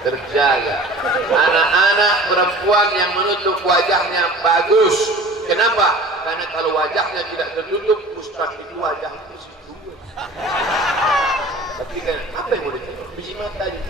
terjaga. Anak-anak perempuan yang menutup wajahnya bagus. Kenapa? Karena kalau wajahnya tidak tertutup, Ustaz itu wajah itu sibuk. Tapi kan apa yang mau ditutup? Biji mata aja.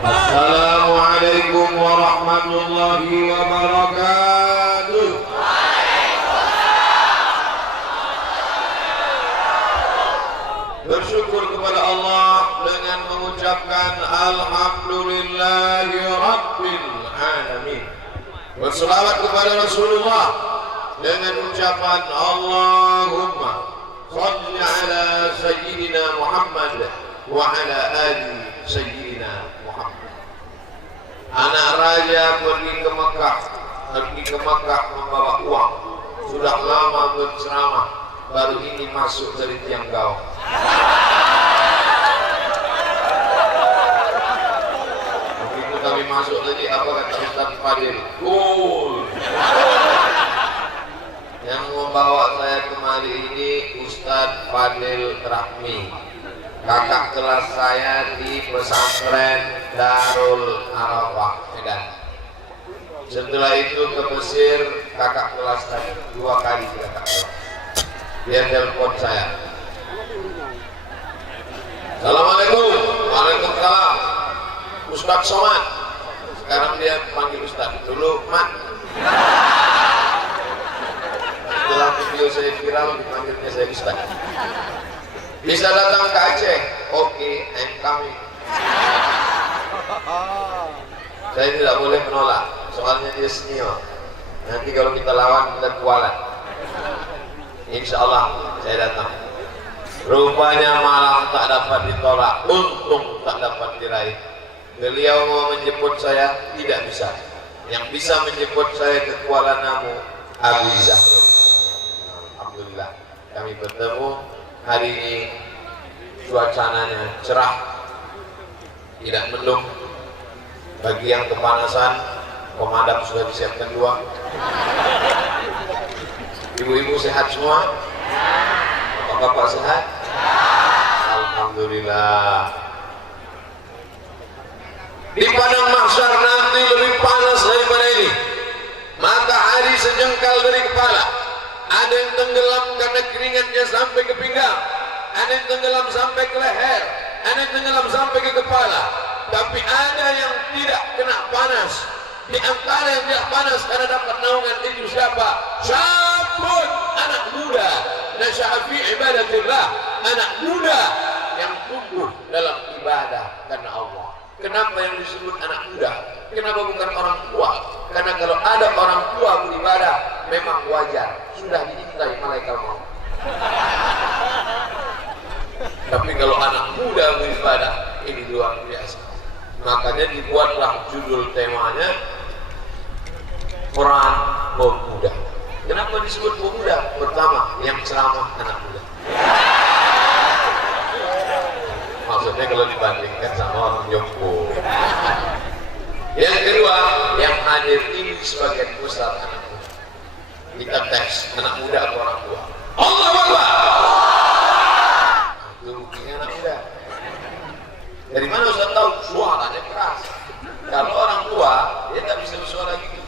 Assalamualaikum warahmatullahi wabarakatuh. Bersyukur kepada Allah dengan mengucapkan Alhamdulillahi Rabbil Alamin. Berselawat kepada Rasulullah dengan ucapan Allahumma salli ala Sayyidina Muhammad wa ala ali Sayyidina Muhammad. Anak raja pergi ke Mekah membawa uang. Sudah lama berceramah, baru ini masuk dari tiang gawang. Begitu kami masuk tadi, apa kata Ustaz Fadil? Cool. Yang membawa saya kemari ini Ustaz Fadil Rahmi, kakak kelas saya di pesantren Darul Arafah Medan. Setelah itu ke Mesir, kakak kelas saya 2 kali kakak kelas. Dia telepon saya. Assalamualaikum. Waalaikumsalam. Ustaz Somad. Sekarang dia panggil Ustaz. Dulu Mat. Setelah video saya viral, dipanggilnya saya Ustaz. Bisa datang ke Aceh? Oke, I'm coming. Saya tidak boleh menolak, soalnya dia senior. Nanti kalau kita lawan, kita kualat. Insya Allah saya datang. Rupanya malam tak dapat ditolak, untung tak dapat diraih. Beliau mau menjemput saya, tidak bisa. Yang bisa menjemput saya ke Kuala Namu, Abu Zahrul. Alhamdulillah, kami bertemu. Hari ini cuacanya cerah, tidak mendung. Bagi yang kepanasan, pemadam sudah disiapkan 2. Ibu-ibu sehat semua? Bapak-bapak sehat? Alhamdulillah. Di padang mahsyar nanti lebih panas daripada ini. Matahari sejengkal dari kepala. Ada yang tenggelam karena keringatnya sampai ke pinggang, ada yang tenggelam sampai ke leher, ada yang tenggelam sampai ke kepala. Tapi ada yang tidak kena panas. Di antara yang tidak panas karena dapat naungan itu siapa? Syabun, anak muda. Nasya'a fi ibadatillah, anak muda yang tumbuh dalam ibadah karena Allah. Kenapa yang disebut anak muda? Kenapa bukan orang tua? Karena kalau ada orang tua beribadah, memang wajar, sudah diintai malaikat maut. Tapi kalau anak muda beribadah, ini luar biasa. Makanya dibuatlah judul temanya Quran Pemuda. Kenapa disebut pemuda? Pertama, yang ceramah anak muda. Maksudnya kalau dibandingkan sama orang jompo. Yang kedua, yang hadir ini sebagai besar anak muda. Kita tes anak muda atau orang tua. Allahu Akbar. Itu buktinya anak muda. Dari mana Ustaz tahu? Suaranya keras. Kalau orang tua, dia tak bisa bersuara gitu.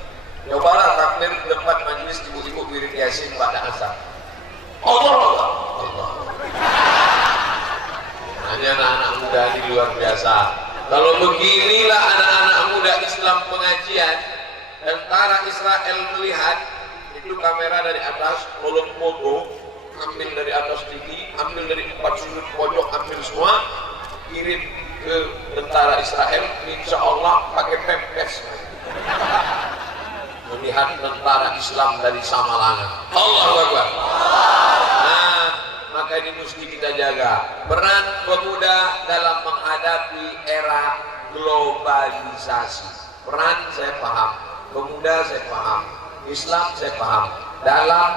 Cobalah takbir depan majelis ibu-ibu wirid Yasin pada asar. Allah. Hanya anak-anak muda ini luar biasa. Kalau beginilah anak-anak muda Islam pengajian, tentara Israel melihat, itu kamera dari atas, rolling foto, ambil dari atas tinggi, ambil dari 4 sudut pojok, ambil semua, kirim ke tentara Israel, insya Allah pakai pempes. Melihat tentara Islam dari Samalangan. Allahu Akbar. Nah, maka ini mesti kita jaga. Peran pemuda dalam menghadapi era globalisasi. Peran saya paham, pemuda saya paham, Islam saya paham, dalam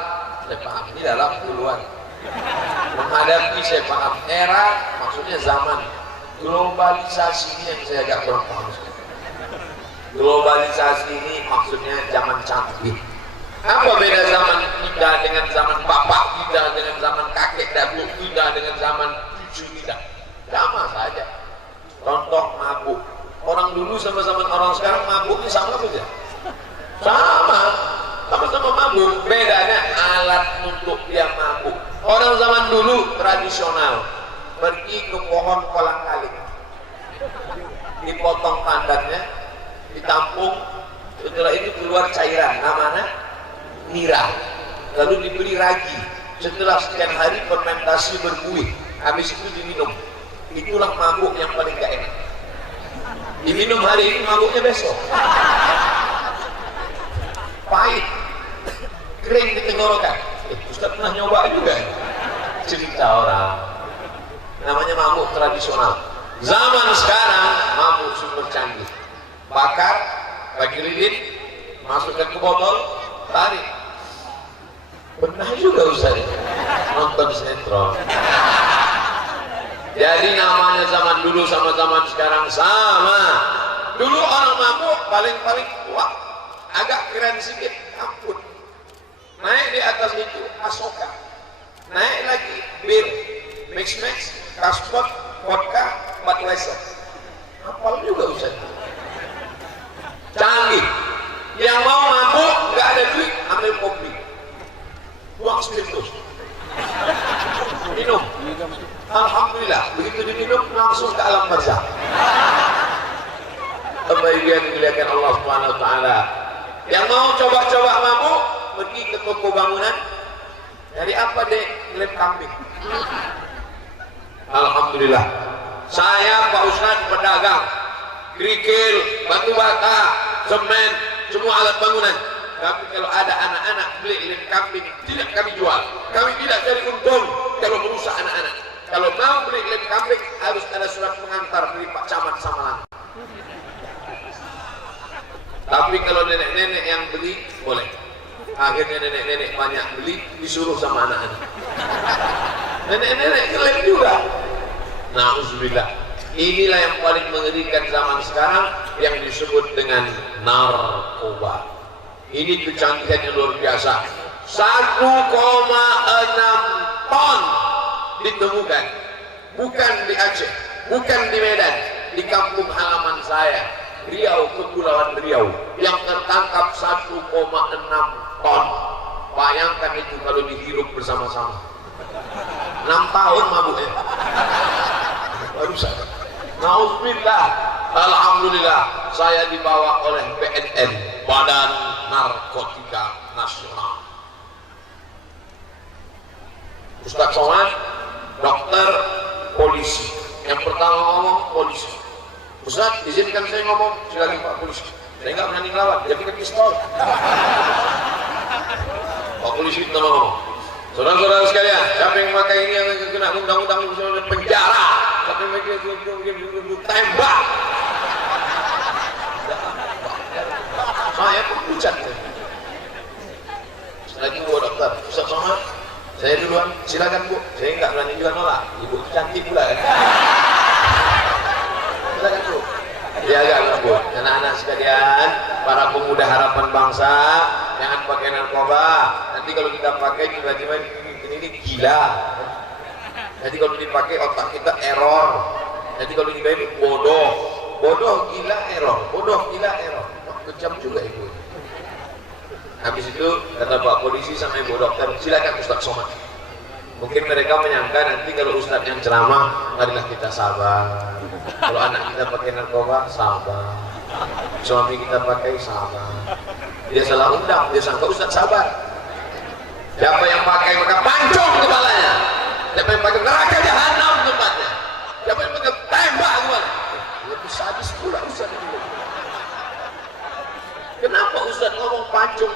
saya paham. Ini dalam duluan. Menghadapi saya paham. Era maksudnya zaman. Globalisasi ini yang saya agak kurang paham. Globalisasi ini maksudnya zaman canggih. Apa beda zaman kita dengan zaman bapak kita, dengan zaman kakek dahulu kita, dengan zaman cucu kita? Sama saja. Contoh mabuk. Orang dulu sama zaman orang sekarang mabuknya sama saja. Sama. Sama-sama mabuk. Bedanya alat untuk dia mabuk. Orang zaman dulu tradisional. Pergi ke pohon kolang-kaling. Dipotong pandatnya, ditampung, setelah itu keluar cairan namanya nira, lalu dibeli ragi, setelah sekian hari fermentasi berbuih, habis itu diminum. Itulah mabuk yang paling gak enak. Diminum hari ini, mabuknya besok pahit, kering di tenggorokan. Ustaz pernah nyoba juga cerita orang, namanya mabuk tradisional. Zaman sekarang mabuk super canggih, bakar, bagi lilin, masukkan ke botol, tarik. Pernah juga Ustaz nonton sinetron. Jadi namanya zaman dulu sama zaman sekarang sama. Dulu orang mabuk paling kuat, agak keren sedikit, ampun. Naik di atas itu asoka, naik lagi bir, mix, kaspot, vodka, Budweiser. Hafal juga Ustaz. Canggih. Yang mau mabuk nggak ada duit, ambil kopi, buang spiritus, minum. Alhamdulillah, begitu diminum langsung ke alam barzakh. Kebahagiaan dimuliakan Allah Subhanahu Wa Taala. Yang mau coba-coba mabuk, pergi ke toko bangunan. Dari apa dek? Lem kambing. Alhamdulillah. Saya Pak Ustadz pedagang, kerikil, batu bata, semen, semua alat bangunan. Tapi kalau ada anak-anak beli lem kambing, tidak kami jual. Kami tidak cari untung kalau merusak anak-anak. Kalau mau beli lem kambing harus ada surat pengantar dari Pak Camat Samalang. Tapi kalau nenek-nenek yang beli boleh. Akhirnya nenek-nenek banyak beli, disuruh sama anak-anak. Nenek-nenek kelem juga. Na'udzubillah. Inilah yang paling mengerikan zaman sekarang yang disebut dengan narkoba. Ini kecanggihan yang luar biasa. 1,6 ton ditemukan. Bukan di Aceh, bukan di Medan, di kampung halaman saya, Riau, Kepulauan Riau, yang tertangkap 1,6 ton. Bayangkan itu kalau dihirup bersama-sama. 6 tahun mabuknya. Baru saya. Nauzubillah. Alhamdulillah saya dibawa oleh BNN, Badan Narkotika Nasional. Ustaz Somad, dokter, polisi. Yang pertama ngomong polisi. Ustaz, izinkan saya ngomong. Silakan Pak Polisi. Saya nggak berani ngelawan, jadi ke pistol. Pak Polisi kita ngomong. Saudara-saudara sekalian, siapa yang memakai ini yang kena undang-undang penjara, siapa yang tembak. Saya pun pucat. Lagi Bu dokter, Ustaz Somad, saya duluan, silakan Bu. Saya nggak berani juga nolak. Ibu cantik pula kan. Silakan Bu. Jaga Bu, anak-anak sekalian, para pemuda harapan bangsa, jangan pakai narkoba. Nanti kalau kita pakai tiba-tiba ini gila. Nanti kalau dipakai otak kita error. Nanti kalau dipakai bodoh, bodoh gila error, bodoh gila error. Kejam juga itu. Habis itu kata Pak Polisi sama Ibu Dokter, silakan Ustaz Somad. Mungkin mereka menyangka nanti kalau Ustaz yang ceramah, marilah kita sabar. Kalau anak kita pakai narkoba, sabar. Suami kita pakai, sabar. Dia salah undang, dia sangka Ustaz sabar. Siapa yang pakai maka pancung kepalanya. Siapa yang pakai neraka jahanam tempatnya. Siapa yang pakai tembak kemana? Lebih sadis pula Ustaz itu. Kenapa Ustaz ngomong pancung?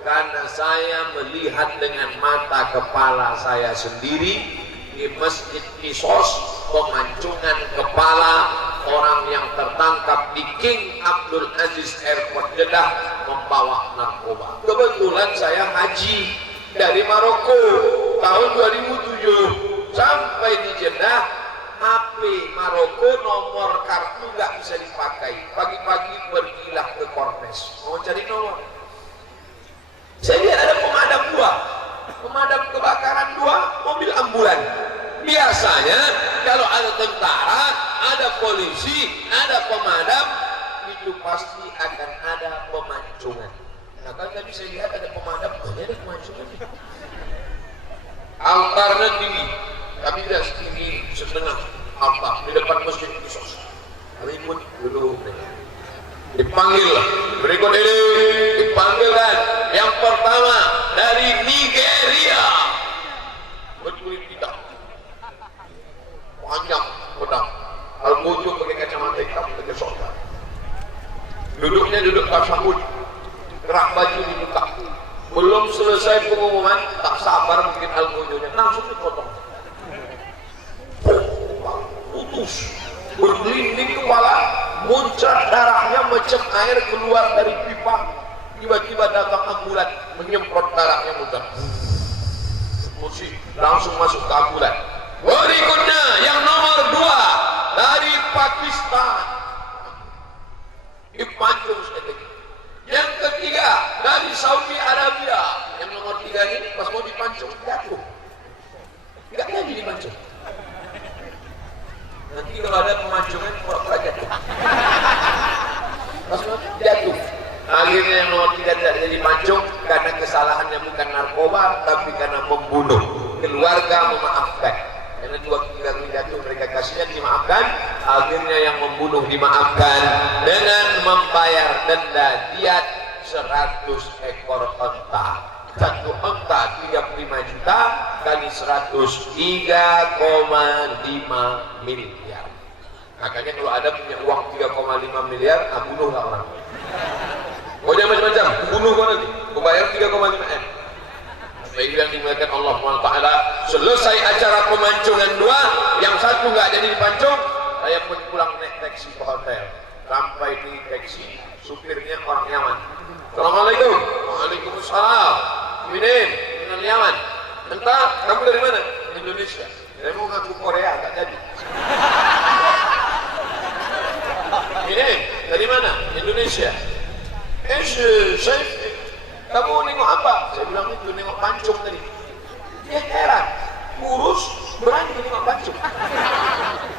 Karena saya melihat dengan mata kepala saya sendiri di Masjid Qissos pemancungan kepala orang yang tertangkap di King Abdul Aziz Airport Jeddah membawa narkoba. Kebetulan saya haji dari Maroko tahun 2007 sampai di Jeddah. HP Maroko nomor kartu nggak bisa dipakai. Pagi-pagi cari nomor. Saya lihat ada pemadam 2, pemadam kebakaran 2, mobil ambulan. Biasanya kalau ada tentara, ada polisi, ada pemadam, itu pasti akan ada pemancingan. Nah kan tadi saya lihat ada pemadam, ada pemancingan. Altarnya tinggi, tapi tidak setinggi setengah altar di depan masjid Yesus. Ribut dulu. Dipanggil berikut ini, dipanggilkan yang pertama dari Nigeria, berkulit hitam, panjang pedang, al-muju pakai kacamata hitam, pakai sorban, duduknya duduk tasyahud, kerak baju dibuka, belum selesai pengumuman tak sabar bikin al-mujunya langsung dipotong, putus, bergelinding kepala, muncrat darahnya macam air keluar dari pipa. Tiba-tiba datang ambulan menyemprot darahnya mudah. Musik langsung masuk ke ambulan. Berikutnya yang nomor 2 dari Pakistan, dipancung seketika. Yang ketiga dari Saudi Arabia. Yang nomor 3 ini pas mau dipancung jatuh, nggak jadi dipancung. Nanti kalau ada pemancingan pura-pura jatuh. Pas jatuh. Akhirnya yang nomor 3 tidak jadi pancung karena kesalahannya bukan narkoba tapi karena membunuh. Keluarga memaafkan. Karena 2-3 kali jatuh mereka kasihan dimaafkan. Akhirnya yang membunuh dimaafkan dengan membayar denda diat 100 ekor onta. Satu onta 35 juta kali 100 3,5 miliar. Makanya kalau ada punya uang 3,5 miliar, bunuhlah orang. Pokoknya macam-macam, bunuh kau nanti. Kau bayar 3,5 M. Baik yang dimuliakan Allah SWT. Selesai acara pemancingan 2, yang satu nggak jadi dipancung, saya pun pulang naik taksi ke hotel. Sampai di taksi, supirnya orang Yaman. Assalamualaikum. Waalaikumsalam. Binin, dengan Yaman. Entah, kamu dari mana? Indonesia. Saya mau ngaku Korea, tak jadi. Binin, dari mana? Indonesia. Saya, kamu nengok apa? Saya bilang itu nengok pancung tadi. Dia heran, kurus berani nengok pancung.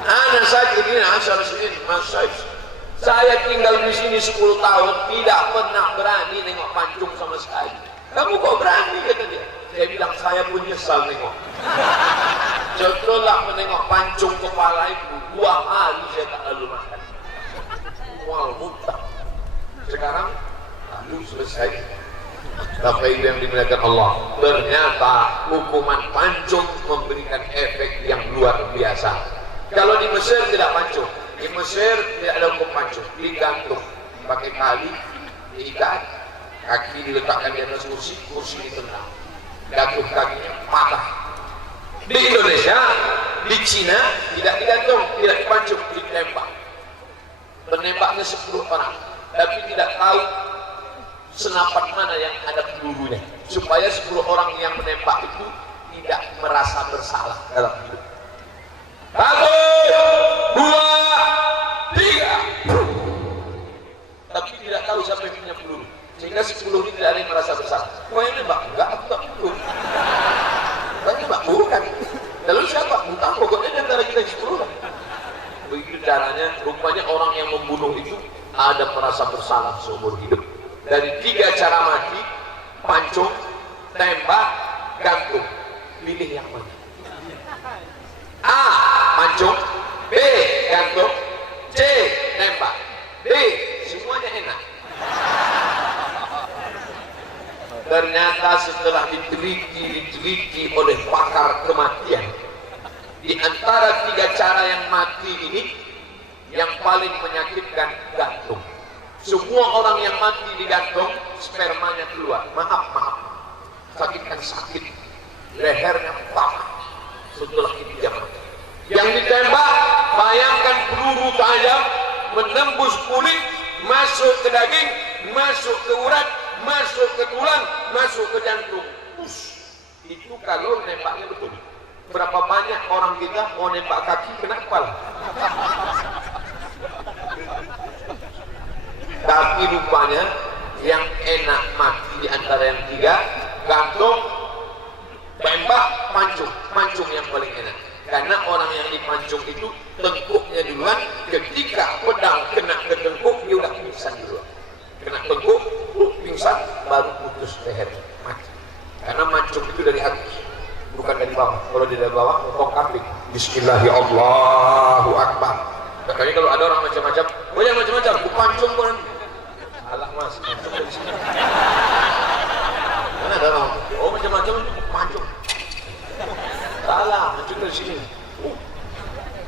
Anak saya ini, asal sini, Mas Saif. Saya tinggal di sini 10 tahun, tidak pernah berani nengok pancung sama sekali. Kamu kok berani, kata dia. Saya bilang saya pun nyesal nengok. Setelah menengok pancung kepala itu 2 hari saya tak lalu makan. Mual muntah. Sekarang lalu selesai. Tapi yang dimuliakan Allah, ternyata hukuman pancung memberikan efek yang luar biasa. Kalau di Mesir tidak pancung, di Mesir tidak ada hukum pancung, digantung pakai tali, diikat, kaki diletakkan di atas kursi, kursi ditendang, jatuh kakinya patah. Di Indonesia, di Cina tidak digantung, tidak dipancung, ditembak. Penembaknya 10 orang, tapi tidak tahu senapan mana yang ada pelurunya, supaya 10 orang yang menembak itu tidak merasa bersalah dalam hidup. 1, 2, 3, tapi tidak tahu siapa yang punya peluru, sehingga 10 ini tidak ada yang merasa bersalah. Kau yang nembak? Enggak, aku tak peluru. Tadi mbak bukan. Lalu siapa? Entah, pokoknya di antara kita 10 lah. Begitu caranya. Rupanya orang yang membunuh itu ada merasa bersalah seumur hidup. Dari 3 cara mati, pancung, tembak, gantung. Pilih yang mana? A. Pancung, B. Gantung, C. Tembak, D. Semuanya enak. Ternyata setelah diteliti oleh pakar kematian, di antara 3 cara yang mati ini, yang paling menyakitkan gantung. Semua orang yang mati digantung, spermanya keluar. Maaf, sakit, lehernya patah. Setelah itu jangan. Yang ditembak, bayangkan peluru tajam menembus kulit, masuk ke daging, masuk ke urat, masuk ke tulang, masuk ke jantung. Itu kalau nembaknya betul. Berapa banyak orang kita mau nembak kaki kena kepala. Tapi rupanya yang enak mati di antara yang tiga, gantung, tembak, pancung yang paling enak. Karena orang yang dipancung itu tengkuknya duluan, ketika pedang kena ke tengkuk dia udah pingsan duluan. Kena tengkuk, pingsan, baru putus leher, mati. Karena mancung itu dari atas, bukan dari bawah. Kalau dari bawah, potong kambing. Bismillahirrahmanirrahim, Allahu Akbar. Makanya kalau ada orang macam-macam, banyak macam-macam, aku pancung pun. Alah mas, pancung dari sini. Mana ada orang? Oh macam-macam itu pancung. Salah, mancung dari sini.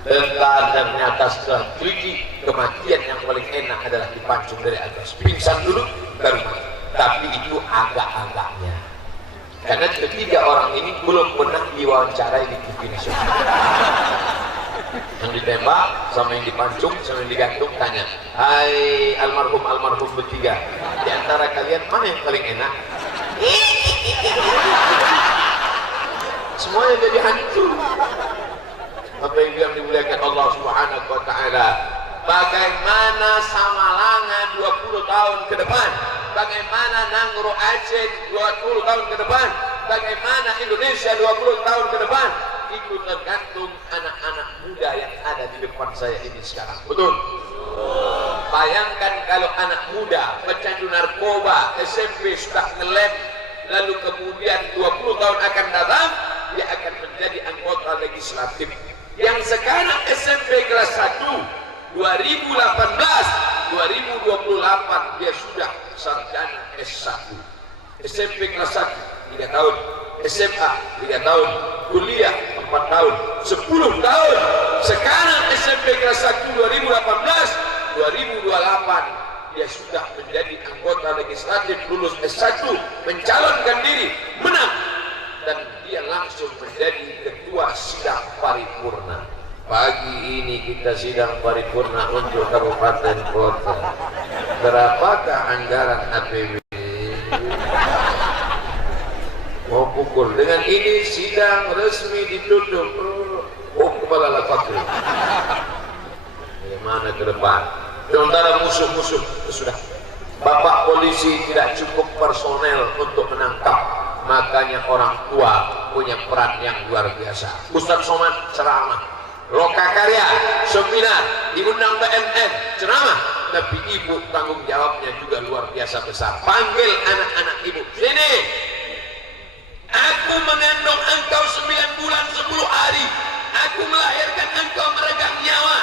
Dan ternyata setelah cuci, kematian yang paling enak adalah dipancung dari atas. Pingsan dulu, baru mati. Tapi itu agak-agaknya. Karena ketiga orang ini belum pernah diwawancarai di TV nasional. Yang ditembak, sama yang dipancung, sama yang digantung, tanya, hai almarhum bertiga, di antara kalian mana yang paling enak? Semuanya jadi hancur. Apa yang dimuliakan Allah Subhanahu wa Ta'ala, bagaimana Samalangan 20 tahun ke depan, bagaimana Nangro Aceh 20 tahun ke depan, bagaimana Indonesia 20 tahun ke depan, itu tergantung anak-anak muda yang ada di depan saya ini sekarang. Betul? Bayangkan kalau anak muda pecandu narkoba SMP sudah ngelem, lalu kemudian 20 tahun akan datang dia akan menjadi anggota legislatif. Yang sekarang SMP kelas 1 2018 2028 dia sudah sarjana S1. SMP kelas 1 3 tahun, SMA 3 tahun, kuliah 4 tahun, 10 tahun. Sekarang SMP kelas 1 2018 2028 dia sudah menjadi anggota legislatif, lulus S1, mencalonkan diri, menang, dan dia langsung menjadi ketua sidang paripurna. Pagi ini kita sidang paripurna untuk kabupaten kota. Berapakah anggaran APBD? Mau pukul. Dengan ini sidang resmi ditutup. Oh, kepala fakir. Bagaimana ke depan? Sementara musuh-musuh sudah. Bapak polisi tidak cukup personel untuk menangkap, makanya orang tua punya peran yang luar biasa. Ustadz Somad ceramah, Lokakarya seminar, diundang BNN ceramah, tapi ibu tanggung jawabnya juga luar biasa besar. Panggil anak-anak ibu, sini, aku mengandung engkau 9 bulan 10 hari, aku melahirkan engkau meregang nyawa,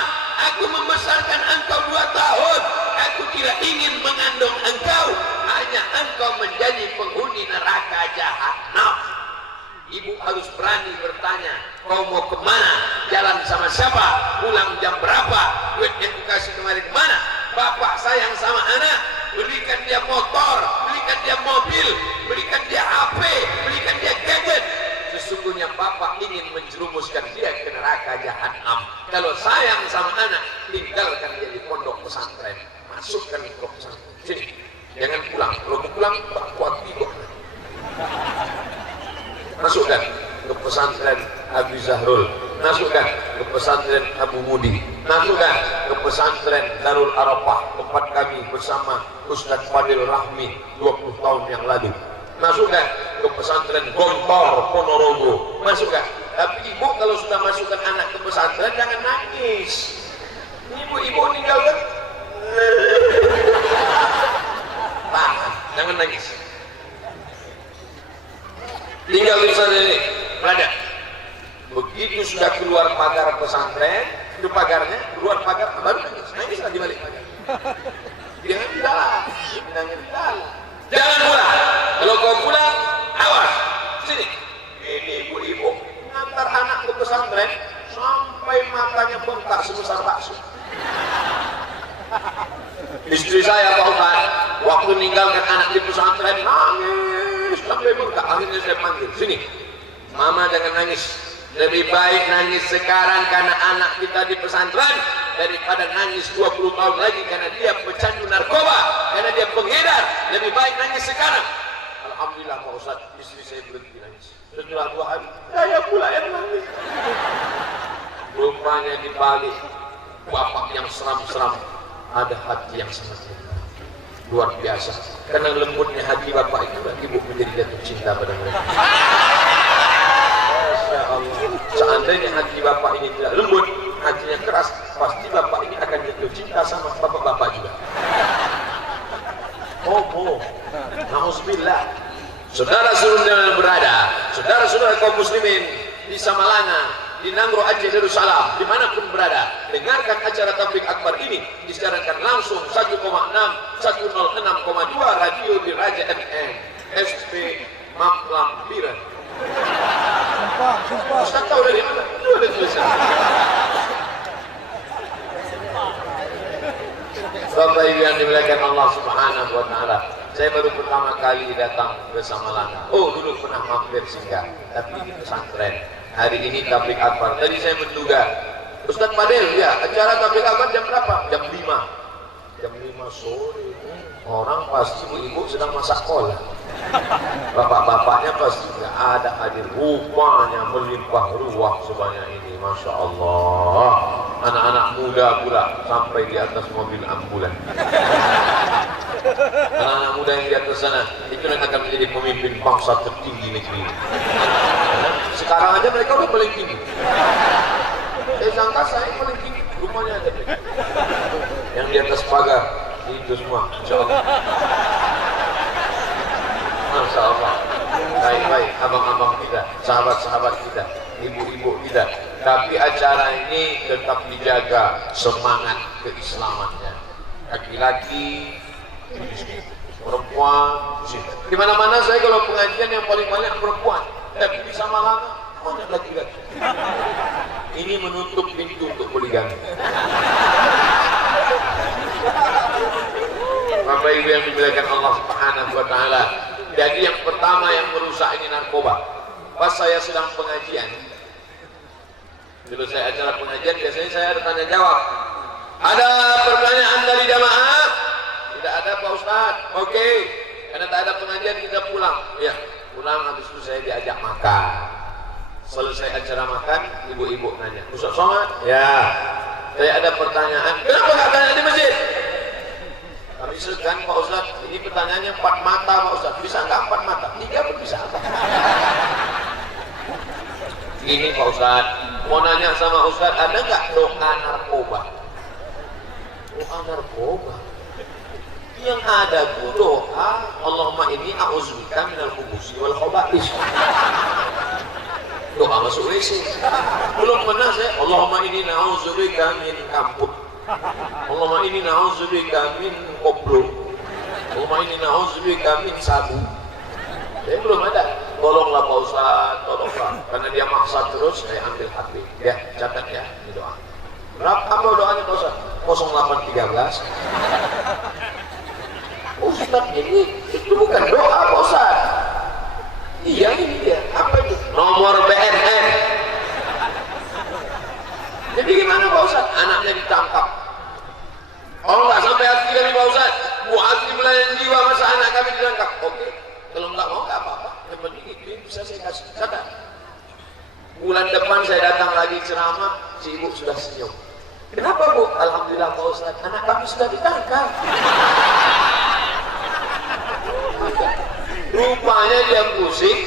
aku membesarkan engkau 2 tahun, aku tidak ingin mengandung engkau, hanya engkau menjadi penghuni neraka jahanam. Ibu harus berani bertanya, kau mau kemana? Jalan sama siapa? Pulang jam berapa? Duit yang dikasih kemarin kemana? Bapak sayang sama anak, belikan dia motor, belikan dia mobil, belikan dia HP, belikan dia gadget. Sesungguhnya bapak ingin menjerumuskan dia ke neraka jahanam. Kalau sayang sama anak, tinggalkan dia di pondok pesantren, masukkan ke pesantren. Sini, jangan pulang. Kalau pulang, tak kuat tidur. Masukkan ke pesantren Abi Zahrul, masukkan ke pesantren Abu Mudi, masukkan ke pesantren Darul Arafah tempat kami bersama Ustadz Fadil Rahmi 20 tahun yang lalu, masukkan ke pesantren Gontor Ponorogo, masukkan. Tapi ibu kalau sudah masukkan anak ke pesantren jangan nangis. Ibu tinggalkan, tahan, jangan nangis. Tinggal di sana ini, berada. Begitu sudah keluar pagar pesantren, itu pagarnya, keluar pagar, baru nangis lagi balik pagar. Jangan di dalam, jangan di dalam. Jangan pulang. Kalau kau pulang, awas. Sini. Ini ibu-ibu ngantar anak ke pesantren sampai matanya bengkak sebesar bakso. Istri saya Pak Ustaz, waktu meninggalkan anak di pesantren nangis sampai bengkak. Akhirnya saya panggil, sini, mama jangan nangis. Lebih baik nangis sekarang karena anak kita di pesantren daripada nangis 20 tahun lagi karena dia pecandu narkoba, karena dia pengedar. Lebih baik nangis sekarang. Alhamdulillah Pak Ustaz, istri saya berhenti nangis. Setelah 2 hari, saya pula yang nangis. Rupanya di balik bapak yang seram-seram ada hati yang sangat rendah. luar biasa. Karena lembutnya hati bapak itu, ibu menjadi jatuh cinta pada mereka. Masya Allah. Seandainya hati bapak ini tidak lembut, hatinya keras, pasti bapak ini akan jatuh cinta sama bapak-bapak juga. Nauzubillah. Saudara-saudara yang berada, saudara-saudara kaum muslimin di Samalanga, di Nangro Aceh Darussalam, dimanapun berada, dengarkan acara tabligh akbar ini disiarkan langsung 1,6 106,2 radio di Raja FM SP Maklampiran. Ustaz tahu dari mana? Itu ada tulisan. Bapak Ibu yang dimuliakan Allah Subhanahu wa taala, saya baru pertama kali datang ke Samalanga. Oh, dulu pernah mampir singgah, tapi di pesantren. Hari ini tabligh akbar. Tadi saya menduga, Ustaz Fadil, ya, acara tabligh akbar jam berapa? Jam 5. Jam 5 sore. Orang pasti ibu sedang masak kola. Bapak-bapaknya pasti tidak ada hadir. Rupanya melimpah ruah sebanyak ini. Masya Allah. Anak-anak muda pula sampai di atas mobil ambulan. Anak-anak muda yang di atas sana itu yang akan menjadi pemimpin bangsa tertinggi negeri. Sekarang aja mereka udah paling tinggi. Saya sangka saya paling tinggi. Rupanya ada yang di atas pagar itu semua. Insya Allah. Masya Allah. Baik-baik abang-abang kita, sahabat-sahabat kita, ibu-ibu kita. Tapi acara ini tetap dijaga semangat keislamannya. Laki-laki, perempuan, di mana-mana saya kalau pengajian yang paling banyak perempuan, tapi di Samalanga banyak laki-laki. Ini menutup pintu untuk poligami. Bapak Ibu yang dimuliakan Allah Subhanahu wa taala. Jadi yang pertama yang merusak ini narkoba. Pas saya sedang pengajian, dulu saya acara pengajian, biasanya saya ada tanya jawab. Ada pertanyaan dari jamaah? Tidak ada Pak Ustaz. Oke. Karena tak ada pengajian kita pulang. Ya, pulang habis itu saya diajak makan. Selesai acara makan, ibu-ibu nanya, Ustaz Somad? Ya. Saya ada pertanyaan. Kenapa nggak tanya di masjid? Kami segan Pak Ustaz. Ini pertanyaannya 4 mata Pak Ustaz. Bisa nggak 4 mata? 3 pun bisa. Ini Pak Ustaz, mau nanya sama Ustaz, ada nggak doa narkoba? Doa narkoba? Yang ada itu doa Allahumma inni a'udzubika minal khubuthi wal khaba'is. Doa masuk WC. Belum pernah saya Allahumma inni a'udzubika min kamput. Allahumma inni a'udzubika min koplo. Allahumma inni a'udzubika min sabu. Saya belum ada. Tolonglah Pak Ustaz, tolonglah. Karena dia maksa terus, saya ambil hati. Ya, catat ya, ini doa. Berapa doanya Pak Ustaz? 0813. Ustaz ini itu bukan doa Pak Ustaz. Iya ini dia. Apa itu? Nomor BNN. Jadi gimana Pak Ustaz? Anaknya ditangkap. Oh nggak sampai hati kami Pak Ustaz. Hati belayan jiwa masa anak kami ditangkap. Oke. Kalau nggak mau nggak apa-apa. Yang penting itu yang bisa saya kasih. Catat. Bulan depan saya datang lagi ceramah, si ibu sudah senyum. Kenapa Bu? Alhamdulillah Pak Ustaz, anak kami sudah ditangkap. Rupanya dia pusing.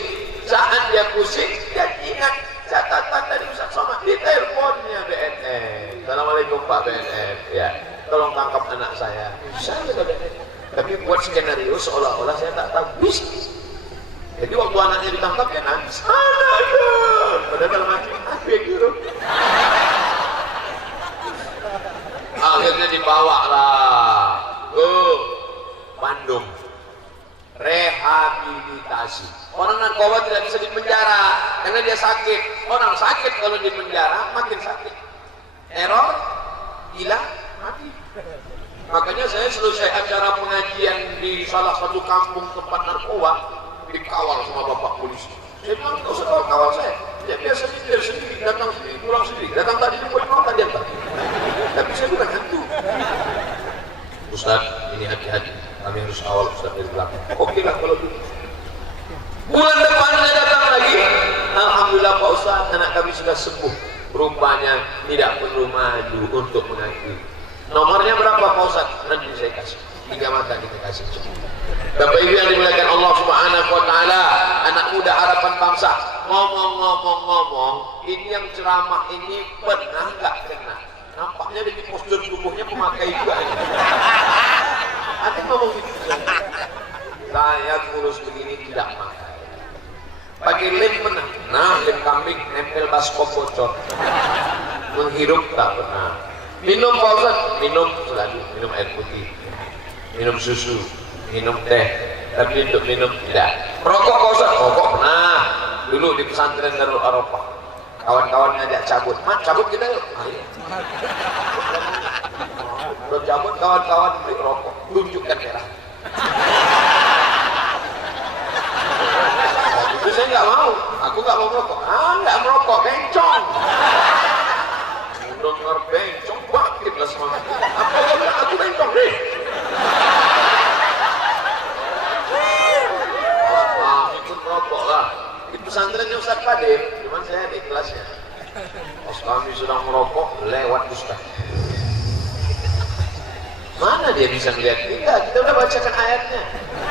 Saat dia pusing, dia ingat catatan dari Ustaz Somad di teleponnya BNN. Assalamualaikum Pak BNN. Ya, tolong tangkap anak saya. Bisa ya BNN. Tapi buat skenario seolah-olah saya tak tahu. Bisa. Jadi waktu anaknya ditangkap ya nangis. Anaknya. Padahal dalam hati, apa yang gitu? Akhirnya dibawa lah ke Bandung. Rehabilitasi. Orang narkoba tidak bisa dipenjara karena dia sakit. Orang sakit kalau dipenjara makin sakit. Error, gila, mati. Makanya saya selesai acara pengajian di salah satu kampung tempat narkoba, dikawal sama bapak polisi. Saya bilang, nggak usah kawal saya. Dia biasa dia sendiri, datang sendiri, pulang sendiri. Datang tadi di poin makan dia tadi. Tapi saya bukan hantu. Ustaz, ini hati-hati. Kami harus awal Ustaz dari belakang. Oke lah kalau gitu. Bulan depan saya datang lagi. Alhamdulillah Pak Ustaz, anak kami sudah sembuh. Rupanya tidak perlu maju untuk mengaji. Nomornya berapa Pak Ustaz? Nanti saya kasih. 3 mata kita kasih. Bapak Ibu yang dimuliakan Allah Subhanahu wa taala, anak muda harapan bangsa, ngomong, ini yang ceramah ini pernah nggak kena? Nampaknya dari postur tubuhnya memakai juga ini. Ada ngomong gitu. Saya kurus begini tidak makan. Pakai lem pernah? Nah, lem kambing nempel baskom bocor. Menghirup tak pernah. Minum Pak Ustaz? Minum selalu, minum air putih, minum susu, minum teh, tapi untuk minum tidak. Merokok Pak Ustaz? Rokok pernah. Dulu di pesantren Darul Arafah, kawan-kawan ngajak cabut. Mak, cabut kita yuk. Ayo. Udah cabut, kawan-kawan beli rokok, tunjukkan merah. Itu saya nggak mau, aku nggak mau merokok. Nggak merokok, bencong. Dengar bencong, bangkitlah semangat. Aku bencong nih. Ikut merokok lah. Di pesantrennya Ustaz Padim, cuman saya di kelasnya. Pas kami sedang merokok, lewat Ustaz. Mana dia bisa melihat kita? Kita udah bacakan ayatnya.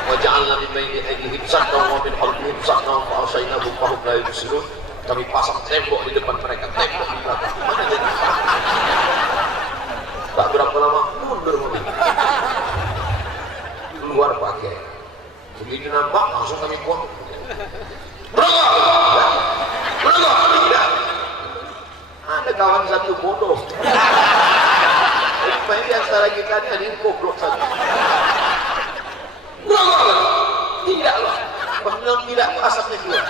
Wa ja'alna min baini aydihim saddan wa min khalfihim saddan fa aghshaynahum fahum la yubsirun. Kami pasang tembok di depan mereka, tembok di belakang. Mana dia? Tak berapa lama mundur mobil. Keluar pakai. Begitu nampak langsung kami buang. Merokok! Merokok! Tidak. Ada kawan satu bodoh. Rupanya di antara kita ini ada yang goblok saja. Merokok! Tidak loh. Bahkan tidak asapnya keluar.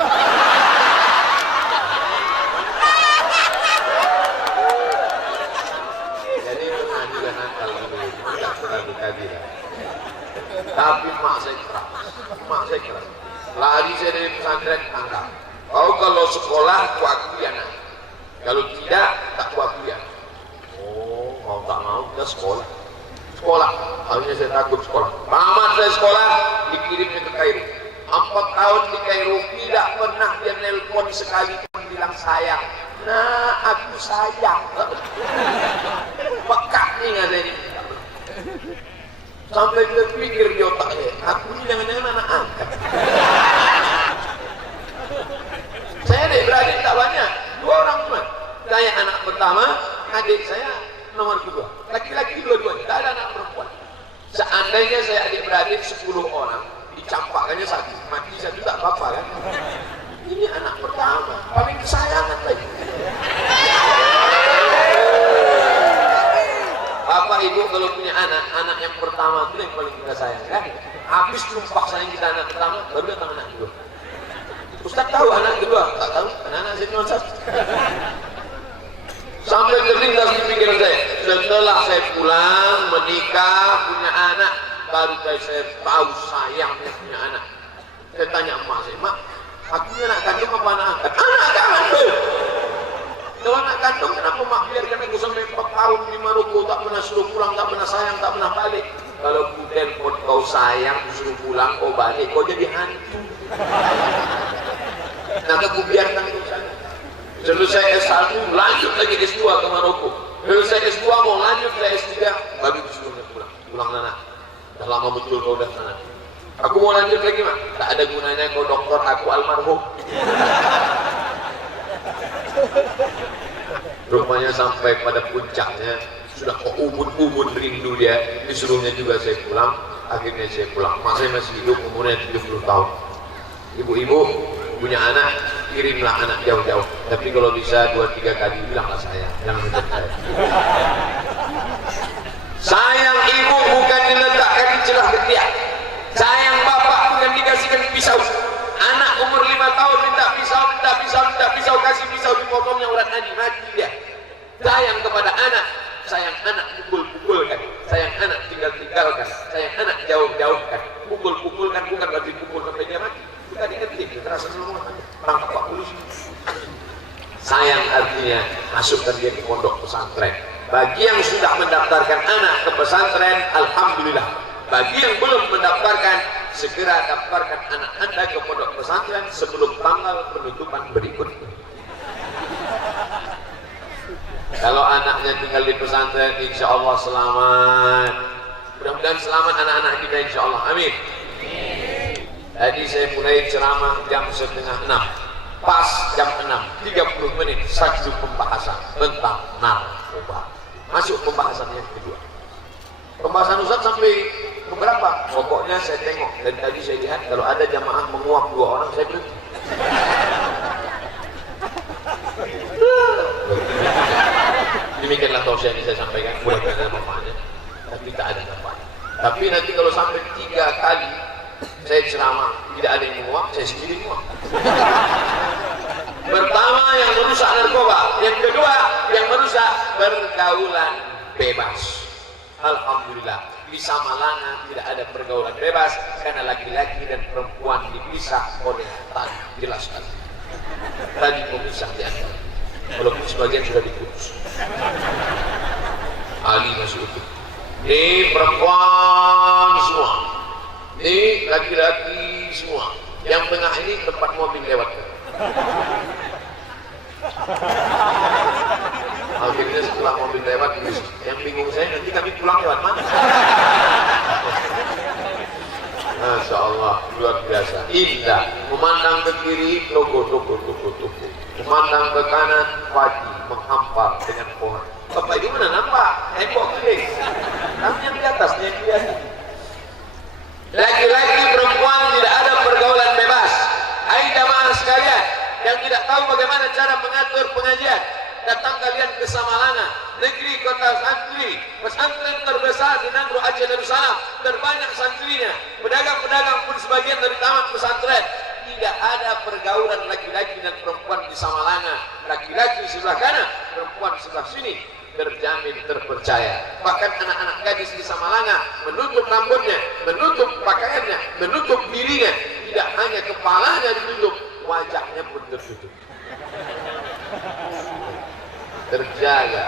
Jadi pernah juga nakal dulu. Tidak pernah tadi lah. Tapi mak saya keras. Lagi saya dari pesantren angkat. Kau kalau sekolah kuakui anak. Kalau tidak tak kuakui anak. Oh, kau tak mau kita sekolah. Akhirnya saya takut sekolah. Mamat saya sekolah dikirimnya ke Kairo. 4 tahun di Kairo tidak pernah dia nelpon sekali pun bilang sayang. Nah, aku sayang. Pekak nih nggak ada ini. Sampai berpikir di otaknya, aku ini jangan-jangan anak angkat. Saya adik-beradik tak banyak, 2 orang cuma. Saya anak pertama, adik saya nomor 2. Laki-laki dua-duanya, tak ada anak perempuan. Seandainya saya adik-beradik 10 orang, dicampakkannya satu, mati satu tak apa-apa kan? Ini anak pertama, paling kesayangan lagi. Bapak Ibu kalau punya anak yang pertama itu yang paling kita sayang kan? Habis tumpah sayang kita anak pertama, baru datang anak kedua. Ustaz tahu anak kedua? Tak tahu, anak-anak saya cuma satu. Sampai terlintas di pikiran saya, setelah saya pulang, menikah, punya anak, baru saya tahu sayangnya punya anak. Saya tanya emak saya, mak, aku ini anak kandung apa anak angkat? Anak kandung! Kalau anak kandung kenapa mak biarkan aku sampai 4 tahun di Maroko, tak pernah suruh pulang, tak pernah sayang, tak pernah balik. Kalau kemudian kau sayang, suruh pulang, kau balik, kau jadi hantu. Nah, aku biarkan kau sana. Selesai S1, lanjut lagi S2 ke Maroko. Selesai S2, mau lanjut ke S3, baru disuruh pulang. Pulang anak. Dah lama betul kau dah sana. Aku mau lanjut lagi mak. Tak ada gunanya kau dokter, aku almarhum. Rupanya sampai pada puncaknya sudah kok ubun-ubun rindu dia, disuruhnya juga saya pulang. Akhirnya saya pulang. Mak saya masih hidup, umurnya 70 tahun. Ibu-ibu punya anak, kirimlah anak jauh-jauh. Tapi kalau bisa 2-3 kali bilanglah saya, jangan menjadi saya. Sayang ibu bukan diletakkan di celah ketiak. Sayang bapak bukan dikasihkan pisau. Anak umur 5 tahun minta pisau, kasih pisau, dipotongnya urat nadi, mati dia. Sayang kepada anak, sayang anak pukul-pukulkan, sayang anak tinggal-tinggalkan, sayang anak jauh-jauhkan, pukul-pukulkan, bukan berarti pukul sampai dia mati. Kita diketik, terasa semua tangkap Pak Polisi. Sayang artinya masukkan dia ke pondok pesantren. Bagi yang sudah mendaftarkan anak ke pesantren, alhamdulillah. Bagi yang belum mendaftarkan, segera daftarkan anak Anda ke pondok pesantren sebelum tanggal penutupan berikutnya. Kalau anaknya tinggal di pesantren, insya Allah selamat. Mudah-mudahan selamat anak-anak kita insya Allah. Amin. Tadi saya mulai ceramah jam 5:30. Pas jam 6, 30 menit satu pembahasan tentang narkoba. Masuk pembahasan yang kedua. Pembahasan Ustaz sampai beberapa? Pokoknya saya tengok dan tadi saya lihat kalau ada jamaah menguap 2 orang saya berhenti. Demikianlah tausiah yang saya sampaikan. Mudah-mudahan ada manfaatnya, tapi tak ada manfaatnya. Tapi nanti kalau sampai 3 kali saya ceramah tidak ada yang menguap, saya sendiri menguap. Pertama yang merusak narkoba, yang kedua yang merusak pergaulan bebas. Alhamdulillah di Samalanga tidak ada pergaulan bebas karena laki-laki dan perempuan dipisah oleh tadi jelaskan. Tadi pemisah di antara. Walaupun sebagian sudah diputus. Ali masih utuh. Ini perempuan semua. Ini laki-laki semua. Yang tengah ini tempat mobil lewat. Akhirnya setelah mobil lewat, yang bingung saya nanti kami pulang lewat mana? Masya Allah, luar biasa. Indah. Memandang ke kiri, toko. Memandang ke kanan, pagi menghampar dengan pohon. Bapak ini mana nampak? Tembok kering. Kami yang di atas, yang di atas. Laki-laki perempuan tidak ada pergaulan bebas. Hai jamaah sekalian yang tidak tahu bagaimana cara mengatur pengajian, datang kalian ke Samalanga, negeri kota santri, pesantren terbesar di Nangro Aceh Darussalam, terbanyak santrinya, pedagang-pedagang pun sebagian dari taman pesantren. Tidak ada pergaulan laki-laki dan perempuan di Samalanga. Laki-laki sebelah kanan, perempuan sebelah sini, terjamin terpercaya. Bahkan anak-anak gadis di Samalanga menutup rambutnya, menutup pakaiannya, menutup dirinya. Tidak hanya kepalanya ditutup, wajahnya pun tertutup. Terjaga.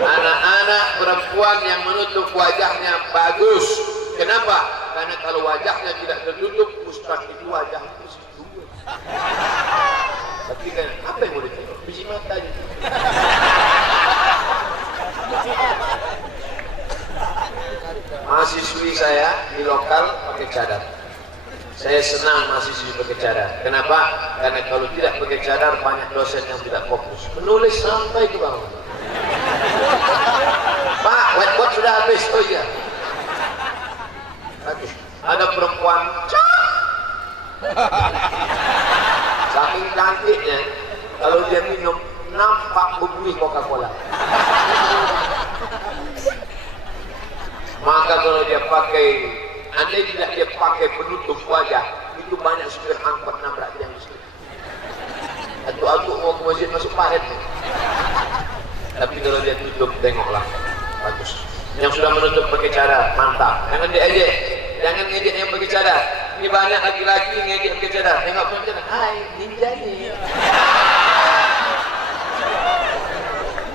Anak-anak perempuan yang menutup wajahnya bagus. Kenapa? Karena kalau wajahnya tidak tertutup, ustaz itu wajahnya itu dua. Tapi kan apa yang boleh tengok? Biji mata aja. Mahasiswi saya di lokal pakai cadar. Saya senang mahasiswi pakai cadar. Kenapa? Karena kalau tidak pakai cadar banyak dosen yang tidak fokus. Menulis sampai ke bawah. Pak, whiteboard sudah habis. Oh iya. Bagus. Ada perempuan saking cantiknya, kalau dia minum nampak buih Coca-Cola. Maka kalau dia pakai, andai tidak dia pakai penutup wajah, itu banyak supir angkot nabrak dia mesti. Atu-atu mau ke masjid masuk paret. Tapi kalau dia tutup, tengoklah, bagus. Yang sudah menutup pakai cadar, mantap. Jangan diejek, jangan ngejek yang pakai cadar. Ini banyak laki-laki ngejek pakai cadar. Tengok pakai cadar, hai ninja ini.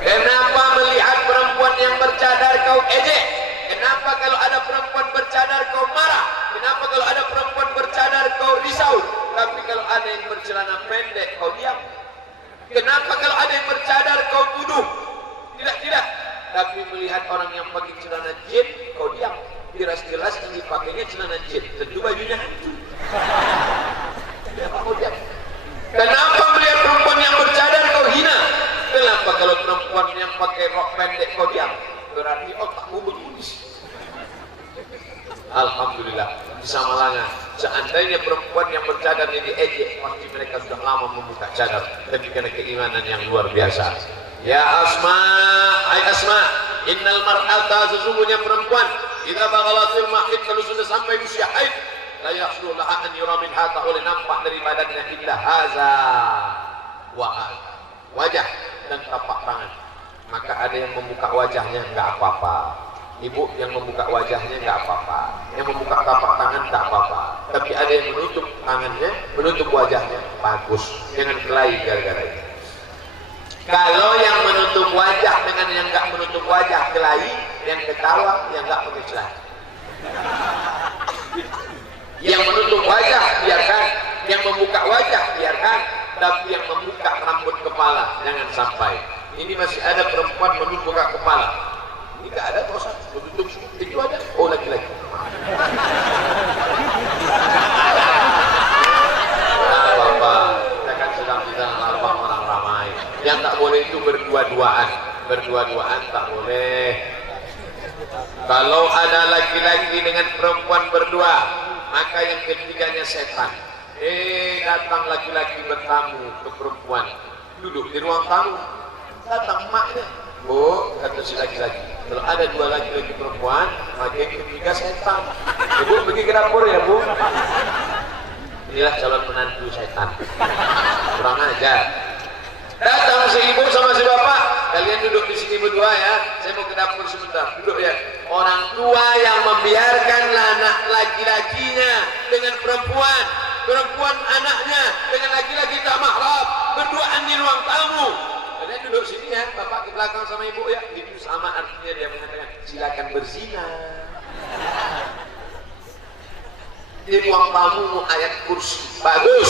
Kenapa melihat perempuan yang bercadar kau ejek? Kenapa kalau ada perempuan bercadar kau marah? Kenapa kalau ada perempuan bercadar kau risau? Tapi kalau ada yang bercelana pendek kau diam? Kenapa kalau ada yang bercadar kau tuduh? Tidak. Tapi melihat orang yang pakai celana jin kau diam? Jelas-jelas yang dipakainya celana jin, tentu bajunya hancur. Kenapa kau diam? Kenapa melihat perempuan yang bercadar kau hina? Kenapa kalau perempuan yang pakai rok pendek kau diam? Berarti otakmu berkunis. Alhamdulillah di Samalanga seandainya perempuan yang bercadar ini diejek, pasti mereka sudah lama membuka cadar. Tapi karena keimanan yang luar biasa. Ya Asma, hai Asma, innal mar'ata, sesungguhnya perempuan idza baghalatil mahid, kalau sudah sampai usia haid, la yahsulu laha an yura min hata, oleh nampak dari badannya illa haza wa wajah dan tapak tangan. Maka ada yang membuka wajahnya enggak apa-apa. Ibu yang membuka wajahnya enggak apa-apa. Yang membuka tapak tangan enggak apa-apa. Tapi ada yang menutup tangannya, menutup wajahnya, bagus. Jangan kelahi gara-gara itu. Kalau yang menutup wajah dengan yang enggak menutup wajah kelahi, yang ketawa, yang enggak pakai celana. Yang menutup wajah biarkan, yang membuka wajah biarkan, tapi yang membuka rambut kepala jangan sampai. Ini masih ada perempuan membuka kepala. Ini tidak ada dosa, menutup itu ada. Oh laki-laki. Kalau ada laki-laki dengan perempuan berdua, maka yang ketiganya setan. Datang laki-laki bertamu ke perempuan, duduk di ruang tamu. Datang emaknya, Bu, kata si laki-laki, kalau ada dua laki-laki perempuan, maka yang ketiga setan. Bu, pergi ke dapur ya, Bu. Inilah calon menantu setan. Kurang ajar. Datang si ibu sama si bapak, kalian duduk di sini berdua ya. Saya mau ke dapur sebentar, duduk ya. Orang tua yang membiarkan anak laki-lakinya dengan perempuan, perempuan anaknya dengan laki-laki tak mahram, berduaan di ruang tamu. Kalian duduk sini ya, bapak ke belakang sama ibu ya. Itu sama artinya dia mengatakan silakan berzina. Di ruang tamu ayat kursi bagus,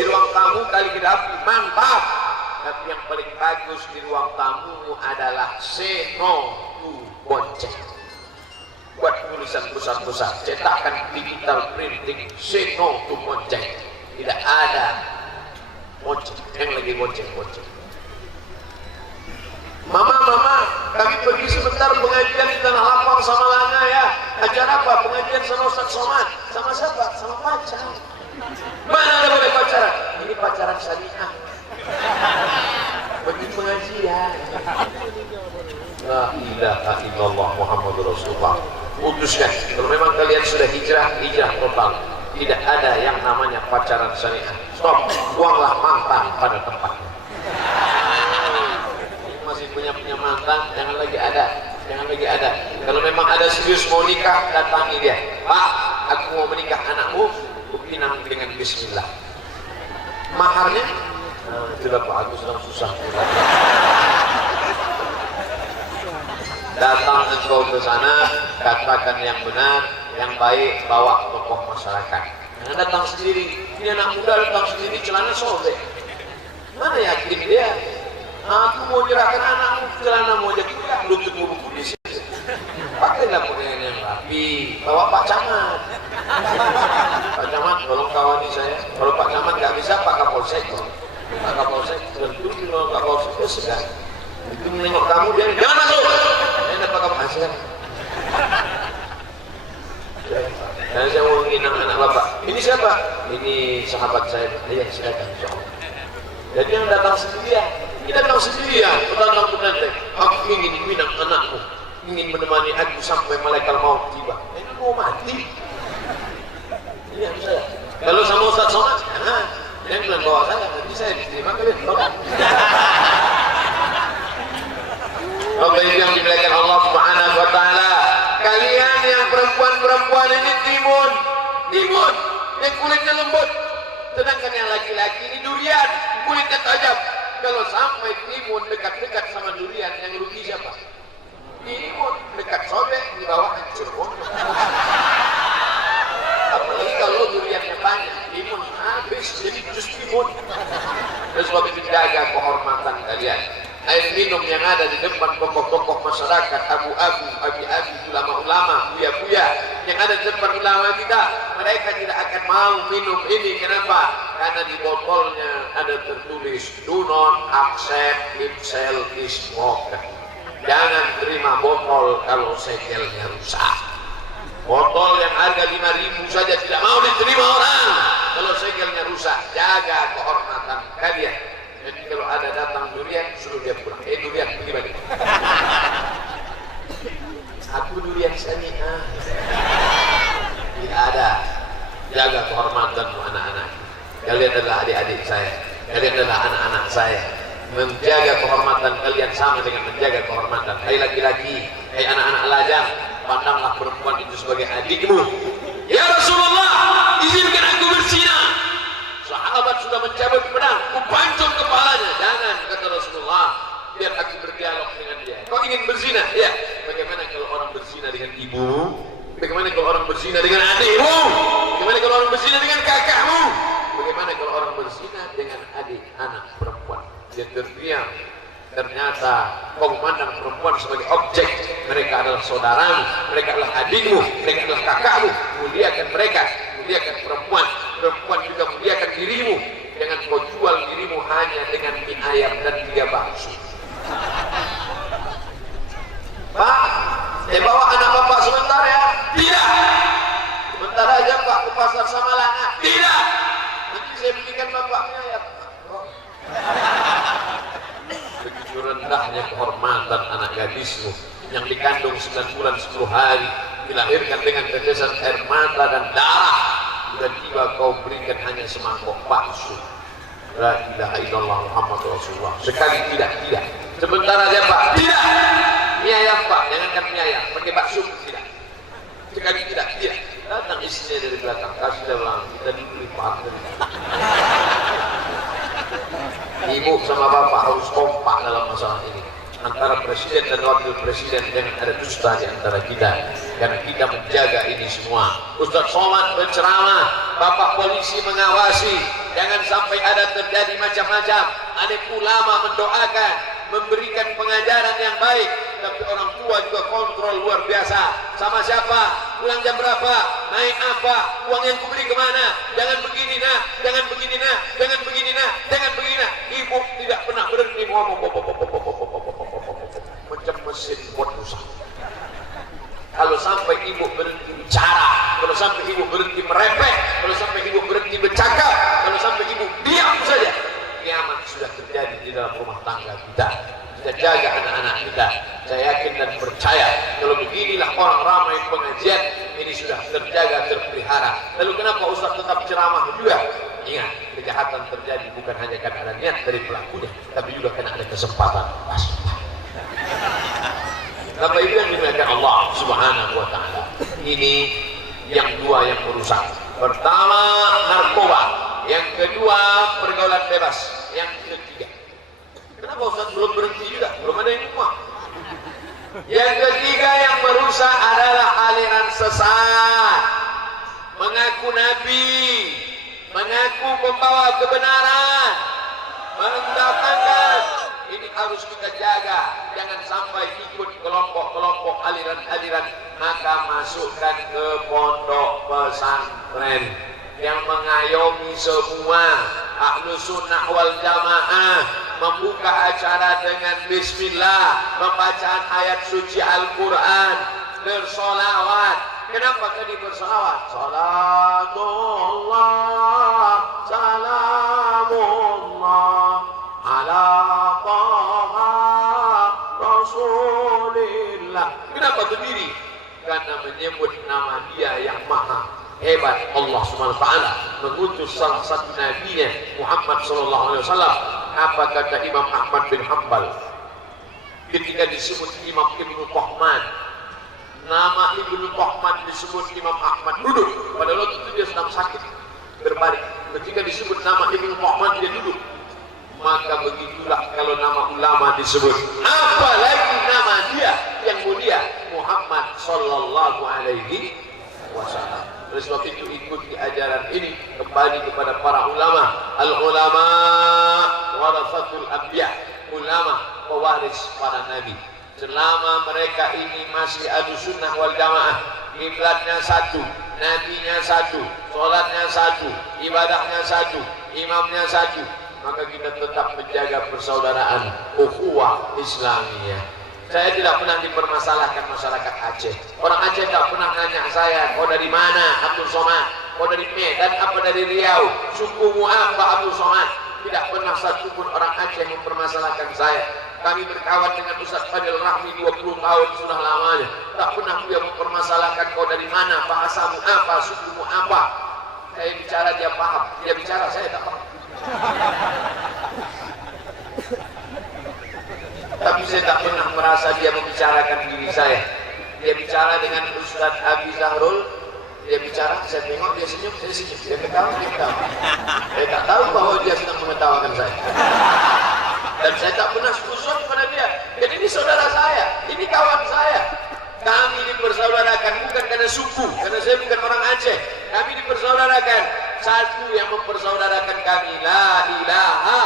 di ruang tamu kali kedap mantap. Tapi yang paling bagus di ruang tamu adalah say no to bonceng. Buat tulisan besar-besar, cetakan digital printing, say no to bonceng. Tidak ada bonceng, yang lagi bonceng-bonceng. Mama, kami pergi sebentar pengajian di Tanah Lapang sama Langa ya. Acara apa? Pengajian sama Ustaz Somad. Sama siapa? Sama pacar. Mana ada boleh pacaran? Ini pacaran syariah. Pergi pengajian. La ilaha illallah Muhammadur Rasulullah. Putuskan, kalau memang kalian sudah hijrah total. Tidak ada yang namanya pacaran syariah. Stop, buanglah mantan pada tempatnya. Masih punya mantan, jangan lagi ada. Kalau memang ada serius mau nikah, datangi dia. Pak, aku mau menikah anakmu, kupinang dengan bismillah. Maharnya, sudah Pak, aku sedang susah. Datang engkau ke sana, katakan yang benar, yang baik, bawa tokoh masyarakat. Jangan datang sendiri. Ini anak muda datang sendiri, celana sobek. Mana yakin dia? Aku mau nyerahkan anakmu, celana mau jadi lututmu buku di sini. Pakailah pakaian yang rapi, bawa Pak Camat. Pak Camat, tolong kawani saya. Kalau Pak Camat nggak bisa, Pak Kapolsek. Pak Kapolsek, tentu kalau Pak Kapolsek itu segan. Itu menengok kamu, dia jangan masuk. Ini Pak Kapolsek. Dan saya mau menginang anak bapak. Ini siapa? Ini sahabat saya. Ayo silakan. Jadi yang datang sendirian. Kita tahu sendiri ya, petantang-petantang. Aku ingin minang anakku, ingin menemani aku sampai malaikat maut tiba. Ini mau mati. Ini harus saya. Kalau sama Ustaz Somad, jangan bilang bawa saya, nanti saya diterima kalian. Bapak yang dimuliakan Allah Subhanahu Wa Taala, kalian yang perempuan ini timun, yang kulitnya lembut, sedangkan yang laki-laki ini durian, kulitnya tajam. Kalau sampai timun dekat-dekat sama durian, yang rugi siapa? Timun dekat sobek, di bawah hancur. Apalagi kalau duriannya banyak, timun habis, jadi jus timun. Dan sebab itu jaga kehormatan kalian. Air minum yang ada di depan tokoh-tokoh masyarakat, abu-abu, abi-abi, ulama-ulama, buya-buya yang ada di depan ulama kita, mereka tidak akan mau minum ini. Kenapa? Karena di botolnya ada tertulis do not accept if sell is broken. Jangan terima botol kalau segelnya rusak. Botol yang harga 5.000 saja tidak mau diterima orang kalau segelnya rusak. Jaga kehormatan kalian. Jadi kalau ada datang durian, suruh dia pulang. Durian, pergi balik. Aku durian syariah. Tidak ada. Jaga kehormatanmu anak-anak. Kalian adalah adik-adik saya. Kalian adalah anak-anak saya. Menjaga kehormatan kalian sama dengan menjaga kehormatan. Hai laki-laki, hai anak-anak lajang, pandanglah perempuan itu sebagai adikmu. Ya Rasulullah, izinkan aku berzina. Sahabat sudah mencabut pedang, kupancung kepalanya. Jangan, kata Rasulullah, biar aku berdialog dengan dia. Kau ingin berzina? Ya. Bagaimana kalau orang berzina dengan ibu? Bagaimana kalau orang berzina dengan adikmu? Bagaimana kalau orang berzina dengan kakakmu? Bagaimana kalau orang berzina dengan adik anak perempuan? Dia terdiam. Ternyata kau memandang perempuan sebagai objek. Mereka adalah saudaramu, mereka adalah adikmu, mereka adalah kakakmu. Muliakan mereka, muliakan perempuan. Perempuan juga muliakan dirimu. Jangan kau jual dirimu hanya dengan mie ayam dan 3 bakso. Pak, saya bawa anak kan bapaknya ya. Begitu rendahnya kehormatan anak gadismu yang dikandung 9 bulan 10 hari, dilahirkan dengan tetesan air mata dan darah, tiba-tiba kau berikan hanya semangkok bakso. La ilaha illallah Muhammad Rasulullah. Sekali tidak. Sebentar aja Pak, tidak. Mie ayam Pak, jangankan mie ayam, pakai bakso tidak. Sekali tidak. Datang istrinya dari belakang, kasih dalam kita dibeli partner. Ibu sama bapak harus kompak dalam masalah ini. Antara presiden dan wakil presiden, jangan ada dusta di antara kita, karena kita menjaga ini semua. Ustaz Somad berceramah, bapak polisi mengawasi, jangan sampai ada terjadi macam-macam. Ada ulama mendoakan, memberikan pengajaran yang baik, tapi orang tua juga kontrol luar biasa. Sama siapa? Pulang jam berapa? Naik apa? Uang yang kuberi kemana? Jangan begini nak, jangan begini nak, jangan begini nak, jangan begini nak. Ibu tidak pernah berhenti ngomong macam mesin buat rusak. Kalau sampai ibu berhenti bicara, kalau sampai ibu berhenti merepek, kalau sampai ibu berhenti bercakap, kalau sampai ibu diam saja, kiamat sudah terjadi di dalam rumah tangga kita. Kita jaga anak-anak kita. Saya yakin dan percaya kalau beginilah orang ramai pengajian ini sudah terjaga, terpelihara. Lalu kenapa Ustaz tetap ceramah juga? Ingat, kejahatan terjadi bukan hanya karena ada niat dari pelakunya, tapi juga karena ada kesempatan. Bapak Ibu yang dimuliakan Allah Subhanahu wa taala. Ini yang dua yang merusak. Pertama narkoba, yang kedua pergaulan bebas, yang ketiga. Kenapa Ustaz belum berhenti juga? Belum ada yang ngomong. Yang ketiga yang merusak adalah aliran sesat. Mengaku nabi, mengaku pembawa kebenaran, mendatangkan. Ini harus kita jaga, jangan sampai ikut kelompok-kelompok aliran-aliran, maka masukkan ke pondok pesantren yang mengayomi semua ahlu sunnah wal jamaah, membuka acara dengan bismillah, pembacaan ayat suci Al-Quran, bersolawat. Kenapa tadi bersolawat? Salatullah, salamullah ala Rasulillah. Kenapa berdiri? Karena menyebut nama Dia yang maha hebat. Allah Subhanahu wa taala mengutus salah satu nabinya Muhammad sallallahu alaihi wasallam. Apa kata Imam Ahmad bin Hanbal ketika disebut Imam Ibnu Tahman? Nama Ibnu Tahman disebut Imam Ahmad duduk, padahal waktu itu dia sedang sakit berbalik. Ketika disebut nama Ibnu Tahman dia duduk. Maka begitulah kalau nama ulama disebut, apalagi nama dia yang mulia Muhammad sallallahu alaihi wasallam. Oleh sebab itu ikuti ajaran ini, kembali kepada para ulama. Al-ulama warasatul anbiya, ulama pewaris para nabi. Selama mereka ini masih ahlu sunnah wal jamaah, kiblatnya satu, nabinya satu, sholatnya satu, ibadahnya satu, imamnya satu, maka kita tetap menjaga persaudaraan ukhuwah Islamiyah. Saya tidak pernah dipermasalahkan masyarakat Aceh. Orang Aceh tidak pernah nanya saya, kau dari mana Abdul Somad? Kau dari Medan apa dari Riau? Sukumu apa Abdul Somad? Tidak pernah satupun orang Aceh mempermasalahkan saya. Kami berkawan dengan Ustaz Fadil Rahmi 20 tahun sudah lamanya. Tak pernah dia mempermasalahkan kau dari mana, bahasamu apa, sukumu apa. Saya bicara dia paham, dia bicara saya tak paham. Tapi saya tak pernah merasa dia membicarakan diri saya. Dia bicara dengan Ustaz Abi Zahrul, dia bicara, saya tengok, dia senyum, saya senyum, dia ketawa, dia ketawa. Saya tak tahu bahwa dia sedang mengetawakan saya. Dan saya tak pernah susun kepada dia. Jadi ini saudara saya, ini kawan saya. Kami dipersaudarakan bukan karena suku, karena saya bukan orang Aceh. Kami dipersaudarakan, satu yang mempersaudarakan kami, la ilaha